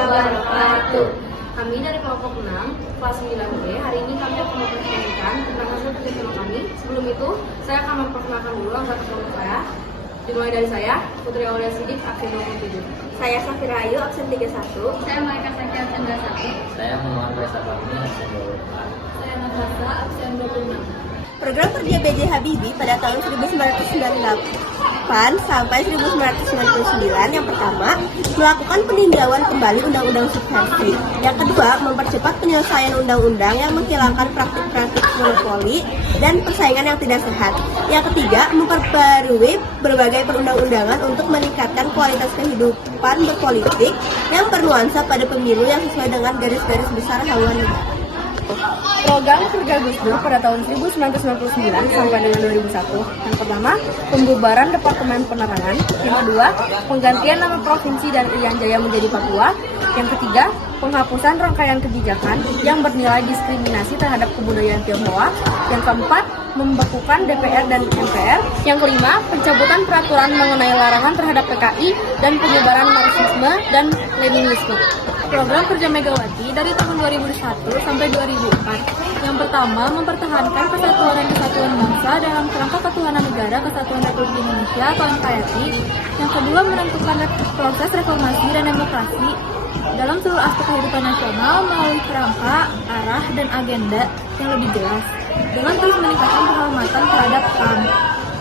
wabarakatuh. Kami dari kelompok 6, kelas 9B, hari ini kami akan mempresentasikan tentang hasil kerjasama kami. Sebelum itu, saya akan memperkenalkan dulu anggota kelompok saya. Dimulai dari saya, Putri Aulia Sidik, absen 27. Saya Safira Ayu, absen 31. Saya Maika Santi, absen 21. Saya Muhammad Faisal Fahmi, absen 24. Saya Natasha, absen 26. Program kerja B.J. Habibie pada tahun 1998 sampai 1999 yang pertama, melakukan peninjauan kembali undang-undang subversi. Yang kedua, mempercepat penyelesaian undang-undang yang menghilangkan praktik-praktik monopoli dan persaingan yang tidak sehat. Yang ketiga, memperbarui berbagai perundang-undangan untuk meningkatkan kualitas kehidupan berpolitik yang bernuansa pada pemilu yang sesuai dengan garis-garis besar haluan negara. Program kerja Gus Dur pada tahun 1999 sampai dengan 2001. Yang pertama, pembubaran Departemen Penerangan. Yang kedua, penggantian nama provinsi dan Irian Jaya menjadi Papua. Yang ketiga, penghapusan rangkaian kebijakan yang bernilai diskriminasi terhadap kebudayaan Tionghoa. Yang keempat, membekukan DPR dan MPR. Yang kelima, pencabutan peraturan mengenai larangan terhadap PKI dan penyebaran Marxisme dan Leninisme. Program kerja Megawati dari tahun 2001 sampai 2004. Yang pertama, mempertahankan persatuan dan kesatuan bangsa dalam kerangka ketuhanan negara Kesatuan Republik Indonesia atau NKRI. Yang kedua, menentukan proses reformasi dan demokrasi dalam seluruh aspek kehidupan nasional melalui kerangka, arah, dan agenda yang lebih jelas, dengan terus meningkatkan penghormatan terhadap HAM.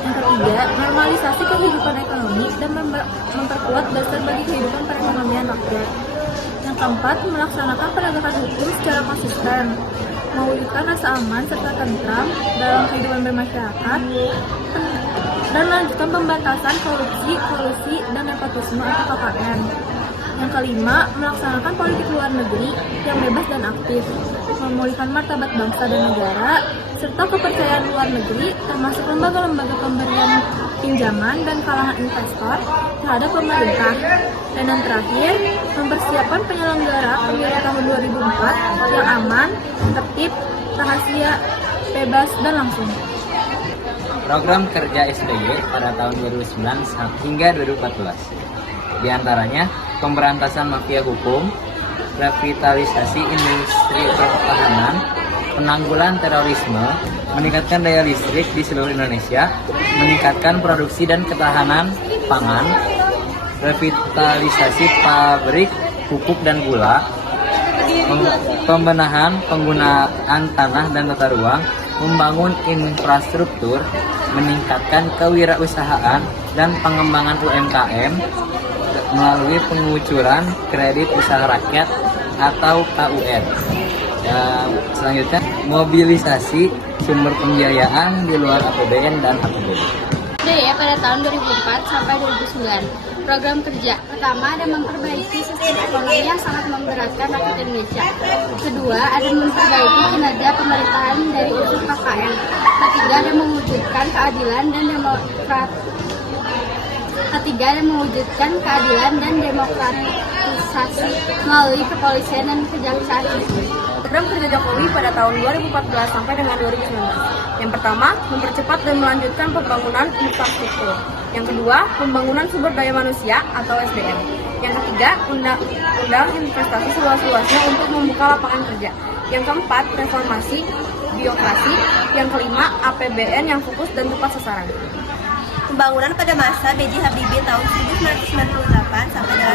Yang ketiga, normalisasi kehidupan ekonomi dan memperkuat dasar bagi kehidupan perekonomian rakyat. Yang keempat, melaksanakan penegakan hukum secara konsisten, memulihkan rasa aman serta tentram dalam kehidupan bermasyarakat, dan melanjutkan pemberantasan korupsi, kolusi, dan nepotisme atau KKN. Yang kelima, melaksanakan politik luar negeri yang bebas dan aktif, memulihkan martabat bangsa dan negara, serta kepercayaan luar negeri, termasuk lembaga-lembaga pemberian pinjaman dan kalangan investor terhadap pemerintah. Dan yang terakhir, mempersiapkan penyelenggara pemilu tahun 2004 yang aman, tertib, rahasia, bebas, dan langsung. Program kerja SBY pada tahun 2009 hingga 2014. Di antaranya, pemberantasan mafia hukum, revitalisasi industri pertahanan, penanggulan terorisme, meningkatkan daya listrik di seluruh Indonesia, meningkatkan produksi dan ketahanan pangan, revitalisasi pabrik pupuk dan gula, pembenahan penggunaan tanah dan tata ruang, membangun infrastruktur, meningkatkan kewirausahaan dan pengembangan UMKM melalui pengucuran kredit usaha rakyat atau KUR. Selanjutnya, mobilisasi sumber pembiayaan di luar APBN dan APBD. Pada tahun 2004 sampai 2009. Program kerja pertama ada memperbaiki sistem ekonomi yang sangat memberatkan rakyat Indonesia. Kedua, ada memperbaiki kinerja pemerintahan dari unsur KKN. Ketiga, ada mewujudkan keadilan dan demokratisasi melalui kepolisian dan kejaksaan. Program kerja Jokowi pada tahun 2014 sampai dengan 2019. Yang pertama, mempercepat dan melanjutkan pembangunan infrastruktur. Yang kedua, pembangunan sumber daya manusia atau SDM. Yang ketiga, undang investasi seluas-luasnya untuk membuka lapangan kerja. Yang keempat, reformasi birokrasi. Yang kelima, APBN yang fokus dan tepat sasaran. Pembangunan pada masa B.J. Habibie tahun 1998 sampai dengan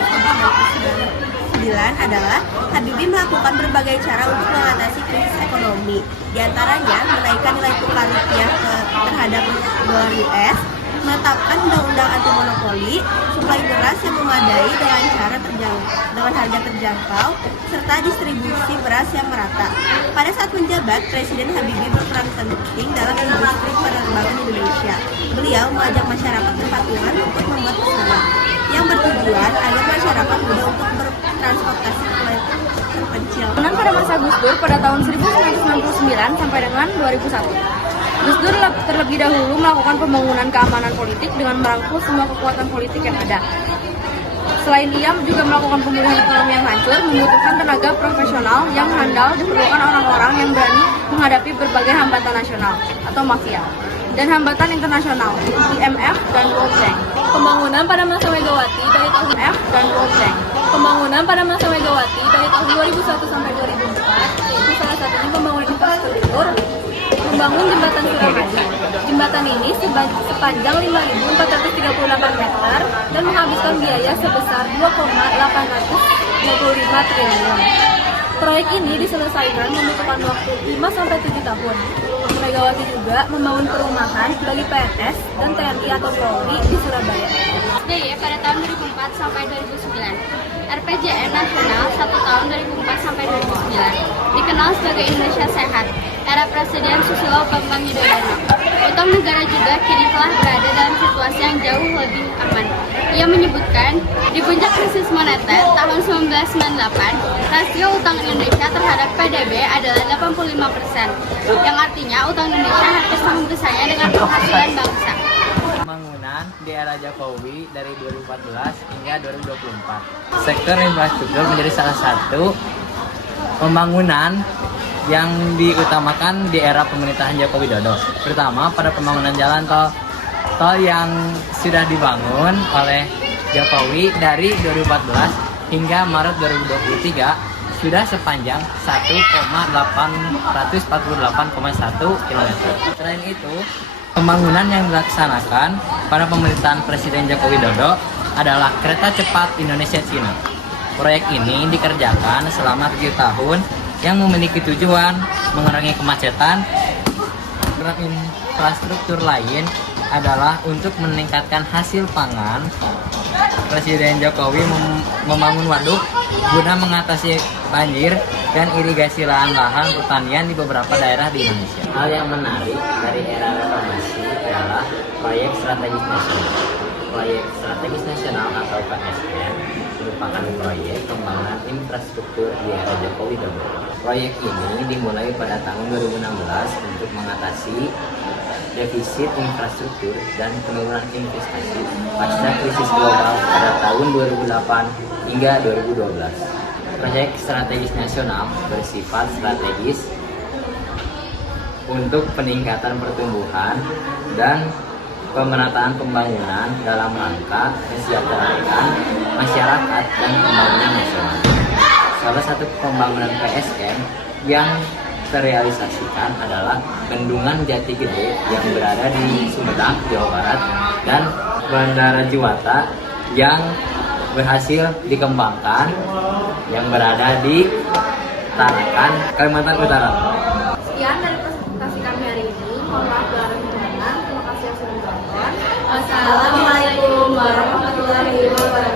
1999 adalah Habibie melakukan berbagai cara untuk mengatasi krisis ekonomi. Di antaranya, menaikkan nilai tukar rupiah terhadap dolar US, menetapkan undang-undang anti monopoli, suplai beras yang memadai dengan harga terjangkau, serta distribusi beras yang merata. Pada saat menjabat, Presiden Habibie berperan penting dalam industri penerbangan Indonesia. Beliau mengajak masyarakat berpatungan untuk membuat pesawat yang bertujuan agar masyarakat mudah untuk bertransportasi ke wilayah terpencil. Pada masa Gus Dur pada tahun 1999 sampai dengan 2001. Gus Dur terlebih dahulu melakukan pembangunan keamanan politik dengan merangkul semua kekuatan politik yang ada. Selain ia juga melakukan pemulihan ekonomi yang hancur, membutuhkan tenaga profesional yang handal, diperlukan orang-orang yang berani menghadapi berbagai hambatan nasional atau mafia dan hambatan internasional, IMF dan World Bank. Pembangunan pada masa Megawati dari tahun IMF dan World Bank. Pembangunan pada masa Megawati tahun 2001 sampai 2004, yaitu salah satunya pembangunan infrastruktur, membangun jembatan Suramadu. Jembatan ini sepanjang 5.438 meter dan menghabiskan biaya sebesar 2,825 triliun. Proyek ini diselesaikan membutuhkan waktu 5-7 tahun. Megawati juga membangun perumahan bagi PNS dan TNI atau Polri di Surabaya. SBY pada tahun 2004 sampai 2009. RPJM Nasional 1 tahun 2004 sampai 2009. Dikenal sebagai Indonesia Sehat, era Presiden Susilo Bambang Yudhoyono. Utang negara juga kini telah berada dalam situasi yang jauh lebih aman. Ia menyebutkan, di puncak krisis moneter tahun 1998, rasio utang Indonesia terhadap PDB adalah 85%, yang artinya utang Indonesia hampir sama besarnya dengan penghasilan bangsa. Pembangunan di era Jokowi dari 2014 hingga 2024. Sektor infrastruktur menjadi salah satu pembangunan yang diutamakan di era pemerintahan Joko Widodo, terutama pada pembangunan jalan tol yang sudah dibangun oleh Jokowi dari 2014 hingga Maret 2023 sudah sepanjang 1,848,1 km. Selain itu, pembangunan yang dilaksanakan pada pemerintahan Presiden Joko Widodo adalah kereta cepat Indonesia-Cina. Proyek ini dikerjakan selama 7 tahun yang memiliki tujuan mengurangi kemacetan. Program infrastruktur lain adalah untuk meningkatkan hasil pangan. Presiden Jokowi membangun waduk guna mengatasi banjir dan irigasi lahan-lahan pertanian di beberapa daerah di Indonesia. Hal yang menarik dari era reformasi adalah proyek strategis nasional. Proyek strategis nasional atau PSN merupakan proyek pembangunan infrastruktur di era Joko Widodo. Proyek ini dimulai pada tahun 2016 untuk mengatasi defisit infrastruktur dan penurunan investasi pasca krisis global pada tahun 2008 hingga 2012. Proyek strategis nasional bersifat strategis untuk peningkatan pertumbuhan dan pemerataan pembangunan dalam rangka kesejahteraan masyarakat dan pembangunan nasional. Salah satu pembangunan PSN yang terrealisasikan adalah Bendungan Jati Gede yang berada di Sumedang, Jawa Barat, dan Bandara Juwata yang berhasil dikembangkan yang berada di Tarakan, Kalimantan Utara. Sekian dari presentasi kami hari ini. Mohon maaf bila ada kekurangan. Terima kasih yang sudah menonton. Wassalamualaikum warahmatullahi wabarakatuh.